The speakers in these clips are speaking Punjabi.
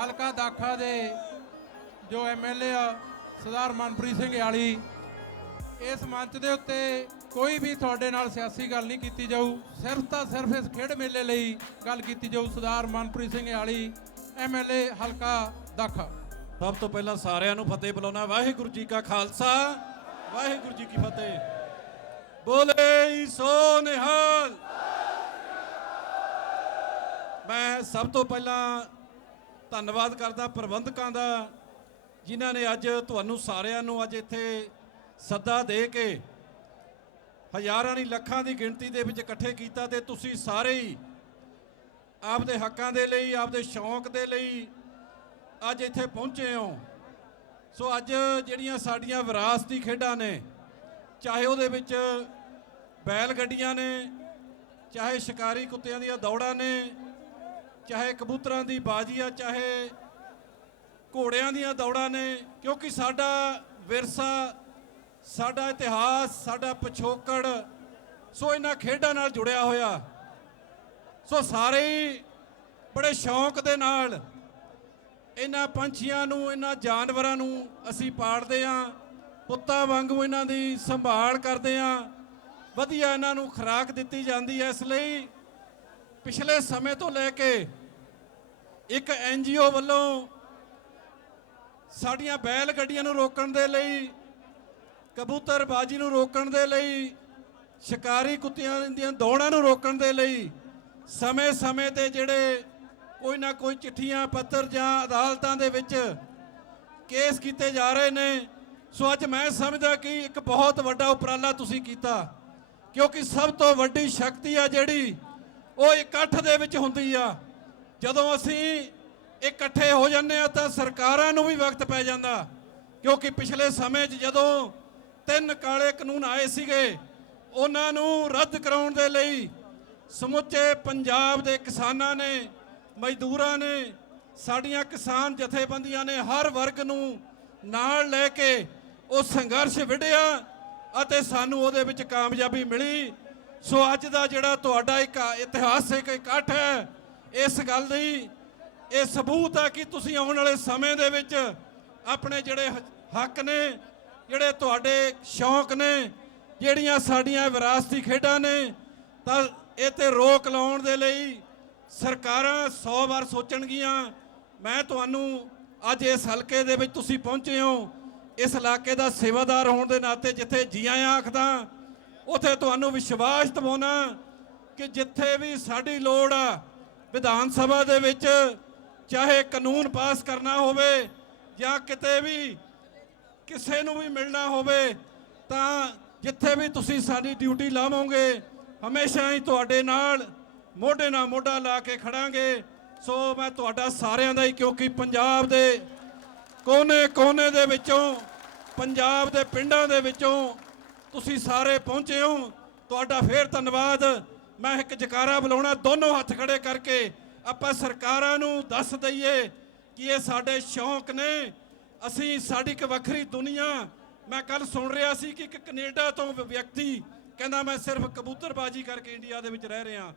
ਹਲਕਾ ਦਾਖਾ ਦੇ ਜੋ ਐਮਐਲਏ ਆ, ਸਰਦਾਰ ਮਨਪ੍ਰੀਤ ਸਿੰਘ ਯਾਲੀ ਇਸ ਮੰਚ ਦੇ ਉੱਤੇ ਕੋਈ ਵੀ ਤੁਹਾਡੇ ਨਾਲ ਸਿਆਸੀ ਗੱਲ ਨਹੀਂ ਕੀਤੀ ਜਾਊ, ਸਿਰਫ ਤਾਂ ਸਿਰਫ ਇਸ ਖੇਡ ਮੇਲੇ ਲਈ ਗੱਲ ਕੀਤੀ ਜਾਊ, ਸਰਦਾਰ ਮਨਪ੍ਰੀਤ ਸਿੰਘ ਯਾਲੀ ਐਮਐਲਏ ਹਲਕਾ ਦਾਖਾ। ਸਭ ਤੋਂ ਪਹਿਲਾਂ ਸਾਰਿਆਂ ਨੂੰ ਫਤਿਹ ਬੁਲਾਉਣਾ, ਵਾਹਿਗੁਰੂ ਜੀ ਕਾ ਖਾਲਸਾ, ਵਾਹਿਗੁਰੂ ਜੀ ਕੀ ਫਤਿਹ। ਬੋਲੇ ਸੋ ਨਿਹਾਲ। ਮੈਂ ਸਭ ਤੋਂ ਪਹਿਲਾਂ ਧੰਨਵਾਦ ਕਰਦਾ ਪ੍ਰਬੰਧਕਾਂ ਦਾ, ਜਿਨ੍ਹਾਂ ਨੇ ਅੱਜ ਤੁਹਾਨੂੰ ਸਾਰਿਆਂ ਨੂੰ ਅੱਜ ਇੱਥੇ ਸੱਦਾ ਦੇ ਕੇ ਹਜ਼ਾਰਾਂ ਨਹੀਂ ਲੱਖਾਂ ਦੀ ਗਿਣਤੀ ਦੇ ਵਿੱਚ ਇਕੱਠੇ ਕੀਤਾ ਤੇ ਤੁਸੀਂ ਸਾਰੇ ਹੀ ਆਪਦੇ ਹੱਕਾਂ ਦੇ ਲਈ, ਆਪਦੇ ਸ਼ੌਂਕ ਦੇ ਲਈ ਅੱਜ ਇੱਥੇ ਪਹੁੰਚੇ ਹੋ। ਸੋ ਅੱਜ ਜਿਹੜੀਆਂ ਸਾਡੀਆਂ ਵਿਰਾਸਤੀ ਖੇਡਾਂ ਨੇ, ਚਾਹੇ ਉਹਦੇ ਵਿੱਚ ਬੈਲ ਗੱਡੀਆਂ ਨੇ, ਚਾਹੇ ਸ਼ਿਕਾਰੀ ਕੁੱਤਿਆਂ ਦੀਆਂ ਦੌੜਾਂ ਨੇ ਚਾਹੇ ਕਬੂਤਰਾਂ ਦੀ ਬਾਜੀ ਆ, ਚਾਹੇ ਘੋੜਿਆਂ ਦੀਆਂ ਦੌੜਾਂ ਨੇ, ਕਿਉਂਕਿ ਸਾਡਾ ਵਿਰਸਾ, ਸਾਡਾ ਇਤਿਹਾਸ, ਸਾਡਾ ਪਿਛੋਕੜ ਸੋ ਇਹਨਾਂ ਖੇਡਾਂ ਨਾਲ ਜੁੜਿਆ ਹੋਇਆ। ਸੋ ਸਾਰੇ ਹੀ ਬੜੇ ਸ਼ੌਂਕ ਦੇ ਨਾਲ ਇਹਨਾਂ ਪੰਛੀਆਂ ਨੂੰ, ਇਹਨਾਂ ਜਾਨਵਰਾਂ ਨੂੰ ਅਸੀਂ ਪਾਲਦੇ ਆਂ ਪੁੱਤਾਂ ਵਾਂਗੂ ਇਹਨਾਂ ਦੀ ਸੰਭਾਲ ਕਰਦੇ ਆਂ ਵਧੀਆ ਇਹਨਾਂ ਨੂੰ ਖੁਰਾਕ ਦਿੱਤੀ ਜਾਂਦੀ ਹੈ। ਇਸ ਲਈ ਪਿਛਲੇ ਸਮੇਂ ਤੋਂ ਲੈ ਕੇ ਇੱਕ ਐਨਜੀਓ ਵੱਲੋਂ ਸਾਡੀਆਂ ਬੈਲ ਗੱਡੀਆਂ ਨੂੰ ਰੋਕਣ ਦੇ ਲਈ ਕਬੂਤਰਬਾਜੀ ਨੂੰ ਰੋਕਣ ਦੇ ਲਈ, ਸ਼ਿਕਾਰੀ ਕੁੱਤਿਆਂ ਦੀਆਂ ਦੌੜਾਂ ਨੂੰ ਰੋਕਣ ਦੇ ਲਈ ਸਮੇਂ-ਸਮੇਂ ਤੇ ਜਿਹੜੇ ਕੋਈ ਨਾ ਕੋਈ ਚਿੱਠੀਆਂ, ਪੱਤਰ ਜਾਂ ਅਦਾਲਤਾਂ ਦੇ ਵਿੱਚ ਕੇਸ ਕੀਤੇ ਜਾ ਰਹੇ ਨੇ, ਸੋ ਅੱਜ ਮੈਂ ਸਮਝਦਾ ਕਿ ਇੱਕ ਬਹੁਤ ਵੱਡਾ ਉਪਰਾਲਾ ਤੁਸੀਂ ਕੀਤਾ, ਕਿਉਂਕਿ ਸਭ ਤੋਂ ਵੱਡੀ ਸ਼ਕਤੀ ਆ ਜਿਹੜੀ ਉਹ ਇਕੱਠ ਦੇ ਵਿੱਚ ਹੁੰਦੀ ਆ। ਜਦੋਂ ਅਸੀਂ ਇਕੱਠੇ ਹੋ ਜਾਂਦੇ ਆ ਤਾਂ ਸਰਕਾਰਾਂ ਨੂੰ ਵੀ ਵਕਤ ਪੈ ਜਾਂਦਾ, ਕਿਉਂਕਿ ਪਿਛਲੇ ਸਮੇਂ 'ਚ ਜਦੋਂ ਤਿੰਨ ਕਾਲੇ ਕਾਨੂੰਨ ਆਏ ਸੀਗੇ, ਉਹਨਾਂ ਨੂੰ ਰੱਦ ਕਰਾਉਣ ਦੇ ਲਈ ਸਮੁੱਚੇ ਪੰਜਾਬ ਦੇ ਕਿਸਾਨਾਂ ਨੇ, ਮਜ਼ਦੂਰਾਂ ਨੇ, ਸਾਡੀਆਂ ਕਿਸਾਨ ਜਥੇਬੰਦੀਆਂ ਨੇ ਹਰ ਵਰਗ ਨੂੰ ਨਾਲ ਲੈ ਕੇ ਉਹ ਸੰਘਰਸ਼ ਵਿੜਿਆ ਅਤੇ ਸਾਨੂੰ ਉਹਦੇ ਵਿੱਚ ਕਾਮਯਾਬੀ ਮਿਲੀ। ਸੋ ਅੱਜ ਦਾ ਜਿਹੜਾ ਤੁਹਾਡਾ ਇੱਕ ਇਤਿਹਾਸਿਕ ਇਕੱਠ ਹੈ ਇਸ ਗੱਲ ਦੀ ਇਹ ਸਬੂਤ ਹੈ ਕਿ ਤੁਸੀਂ ਆਉਣ ਵਾਲੇ ਸਮੇਂ ਦੇ ਵਿੱਚ ਆਪਣੇ ਜਿਹੜੇ ਹ- ਹੱਕ ਨੇ, ਜਿਹੜੇ ਤੁਹਾਡੇ ਸ਼ੌਂਕ ਨੇ, ਜਿਹੜੀਆਂ ਸਾਡੀਆਂ ਵਿਰਾਸਤੀ ਖੇਡਾਂ ਨੇ, ਤਾਂ ਇਹ ਤੇ ਰੋਕ ਲਾਉਣ ਦੇ ਲਈ ਸਰਕਾਰਾਂ 100 ਵਾਰ ਸੋਚਣਗੀਆਂ। ਮੈਂ ਤੁਹਾਨੂੰ ਅੱਜ ਇਸ ਹਲਕੇ ਦੇ ਵਿੱਚ ਤੁਸੀਂ ਪਹੁੰਚੇ ਹੋ। ਇਸ ਇਲਾਕੇ ਦਾ ਸੇਵਾਦਾਰ ਹੋਣ ਦੇ ਨਾਤੇ ਜਿੱਥੇ ਜੀ ਆਇਆਂ ਆਖਦਾ, ਉਥੇ ਤੁਹਾਨੂੰ ਵਿਸ਼ਵਾਸ ਦਿਵਾਉਣਾ ਕਿ ਜਿੱਥੇ ਵੀ ਸਾਡੀ ਲੋੜ ਆ ਵਿਧਾਨ ਸਭਾ ਦੇ ਵਿੱਚ ਚਾਹੇ ਕਾਨੂੰਨ ਪਾਸ ਕਰਨਾ ਹੋਵੇ ਜਾਂ ਕਿਤੇ ਵੀ ਕਿਸੇ ਨੂੰ ਵੀ ਮਿਲਣਾ ਹੋਵੇ, ਤਾਂ ਜਿੱਥੇ ਵੀ ਤੁਸੀਂ ਸਾਡੀ ਡਿਊਟੀ ਲਾਵੋਗੇ, ਹਮੇਸ਼ਾ ਹੀ ਤੁਹਾਡੇ ਨਾਲ ਮੋਢੇ ਨਾਲ ਮੋਢਾ ਲਾ ਕੇ ਖੜਾਂਗੇ। ਸੋ ਮੈਂ ਤੁਹਾਡਾ ਸਾਰਿਆਂ ਦਾ ਹੀ, ਕਿਉਂਕਿ ਪੰਜਾਬ ਦੇ ਕੋਨੇ-ਕੋਨੇ ਦੇ ਵਿੱਚੋਂ, ਪੰਜਾਬ ਦੇ ਪਿੰਡਾਂ ਦੇ ਵਿੱਚੋਂ ਤੁਸੀਂ ਸਾਰੇ ਪਹੁੰਚੇ ਹੋ। ਤੁਹਾਡਾ ਫੇਰ ਧੰਨਵਾਦ। ਮੈਂ ਇੱਕ ਜਕਾਰਾ ਬੁਲਾਉਣਾ, ਦੋਨੋਂ ਹੱਥ ਖੜੇ ਕਰਕੇ ਆਪਾਂ ਸਰਕਾਰਾਂ ਨੂੰ ਦੱਸ ਦਈਏ ਕਿ ਇਹ ਸਾਡੇ ਸ਼ੌਂਕ ਨੇ। ਅਸੀਂ ਸਾਡੀ ਇੱਕ ਵੱਖਰੀ ਦੁਨੀਆ। ਮੈਂ ਕੱਲ ਸੁਣ ਰਿਹਾ ਸੀ ਕਿ ਇੱਕ ਕੈਨੇਡਾ ਤੋਂ ਵਿਅਕਤੀ, ਕਹਿੰਦਾ ਮੈਂ ਸਿਰਫ ਕਬੂਤਰਬਾਜੀ ਕਰਕੇ ਇੰਡੀਆ ਦੇ ਵਿੱਚ ਰਹਿ ਰਿਹਾ।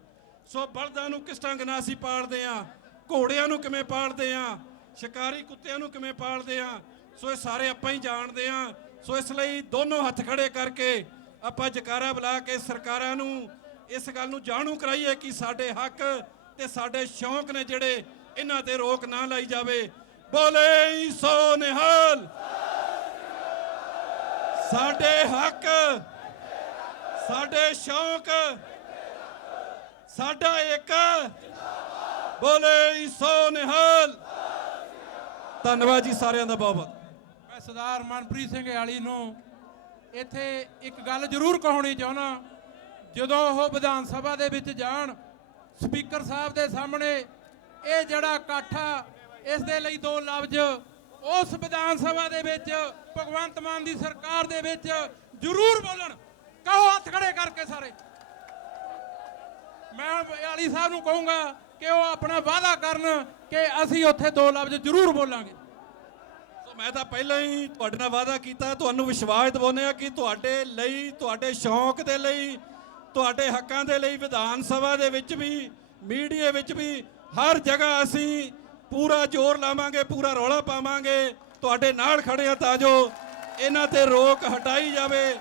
ਸੋ ਬਲਦਾਂ ਨੂੰ ਕਿਸ ਢੰਗ ਨਾਲ ਅਸੀਂ ਪਾਲਦੇ ਆ ਘੋੜਿਆਂ ਨੂੰ ਕਿਵੇਂ ਪਾਲਦੇ ਆ ਸ਼ਿਕਾਰੀ ਕੁੱਤਿਆਂ ਨੂੰ ਕਿਵੇਂ ਪਾਲਦੇ ਆ ਸੋ ਇਹ ਸਾਰੇ ਆਪਾਂ ਹੀ ਜਾਣਦੇ ਆ ਸੋ ਇਸ ਲਈ ਦੋਨੋਂ ਹੱਥ ਖੜੇ ਕਰਕੇ ਆਪਾਂ ਜਕਾਰਾ ਬੁਲਾ ਕੇ ਸਰਕਾਰਾਂ ਨੂੰ ਇਸ ਗੱਲ ਨੂੰ ਜਾਣੂ ਕਰਾਈਏ ਕਿ ਸਾਡੇ ਹੱਕ ਤੇ ਸਾਡੇ ਸ਼ੌਂਕ ਨੇ ਜਿਹੜੇ ਇਹਨਾਂ ਤੇ ਰੋਕ ਨਾ ਲਾਈ ਜਾਵੇ। ਬੋਲੇ ਸੋ ਨਿਹਾਲ। ਸਾਡੇ ਹੱਕ, ਸਾਡੇ ਸ਼ੌਂਕ, ਸਾਡਾ ਇੱਕ ਬੋਲੇ ਸੋ ਨਿਹਾਲ। ਧੰਨਵਾਦ ਜੀ ਸਾਰਿਆਂ ਦਾ ਬਹੁਤ ਬਹੁਤ ਮੈਂ ਸਰਦਾਰ ਮਨਪ੍ਰੀਤ ਸਿੰਘ ਯਾਲੀ ਨੂੰ ਇੱਥੇ ਇੱਕ ਗੱਲ ਜ਼ਰੂਰ ਕਹਾਉਣੀ ਚਾਹੁੰਦਾ। ਜਦੋਂ ਉਹ ਵਿਧਾਨ ਸਭਾ ਦੇ ਵਿੱਚ ਜਾਣ, ਸਪੀਕਰ ਸਾਹਿਬ ਦੇ ਸਾਹਮਣੇ ਇਹ ਜਿਹੜਾ ਇਕੱਠ ਆ, ਇਸ ਦੇ ਲਈ ਦੋ ਲਫ਼ਜ਼, ਉਸ ਵਿਧਾਨ ਸਭਾ ਦੇ ਵਿੱਚ ਭਗਵੰਤ ਮਾਨ ਦੀ ਸਰਕਾਰ ਦੇ ਵਿੱਚ ਜ਼ਰੂਰ ਬੋਲਣ। ਕਹੋ ਹੱਥ ਖੜੇ ਕਰਕੇ ਸਾਰੇ। ਮੈਂ ਯਾਲੀ ਸਾਹਿਬ ਨੂੰ ਕਹੂੰਗਾ ਕਿ ਉਹ ਆਪਣਾ ਵਾਅਦਾ ਕਰਨ ਕਿ ਅਸੀਂ ਉੱਥੇ ਦੋ ਲਫ਼ਜ਼ ਜ਼ਰੂਰ ਬੋਲਾਂਗੇ। ਸੋ ਮੈਂ ਤਾਂ ਪਹਿਲਾਂ ਹੀ ਤੁਹਾਡੇ ਨਾਲ ਵਾਅਦਾ ਕੀਤਾ, ਤੁਹਾਨੂੰ ਵਿਸ਼ਵਾਸ ਦਿਵਾਉਂਦੇ ਆ ਕਿ ਤੁਹਾਡੇ ਲਈ, ਤੁਹਾਡੇ ਸ਼ੌਂਕ ਦੇ ਲਈ ਤੁਹਾਡੇ ਹੱਕਾਂ ਦੇ ਲਈ ਵਿਧਾਨ ਸਭਾ ਦੇ ਵਿੱਚ ਵੀ ਮੀਡੀਆ ਵਿੱਚ ਵੀ ਹਰ ਜਗ੍ਹਾ ਅਸੀਂ ਪੂਰਾ ਜ਼ੋਰ ਲਾਵਾਂਗੇ, ਪੂਰਾ ਰੌਲਾ ਪਾਵਾਂਗੇ। ਤੁਹਾਡੇ ਨਾਲ ਖੜੇ ਆ ਤਾਂ ਜੋ ਇਹਨਾਂ ਤੇ ਰੋਕ ਹਟਾਈ ਜਾਵੇ,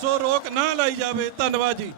ਸੋ ਰੋਕ ਨਾ ਲਾਈ ਜਾਵੇ। ਧੰਨਵਾਦ ਜੀ।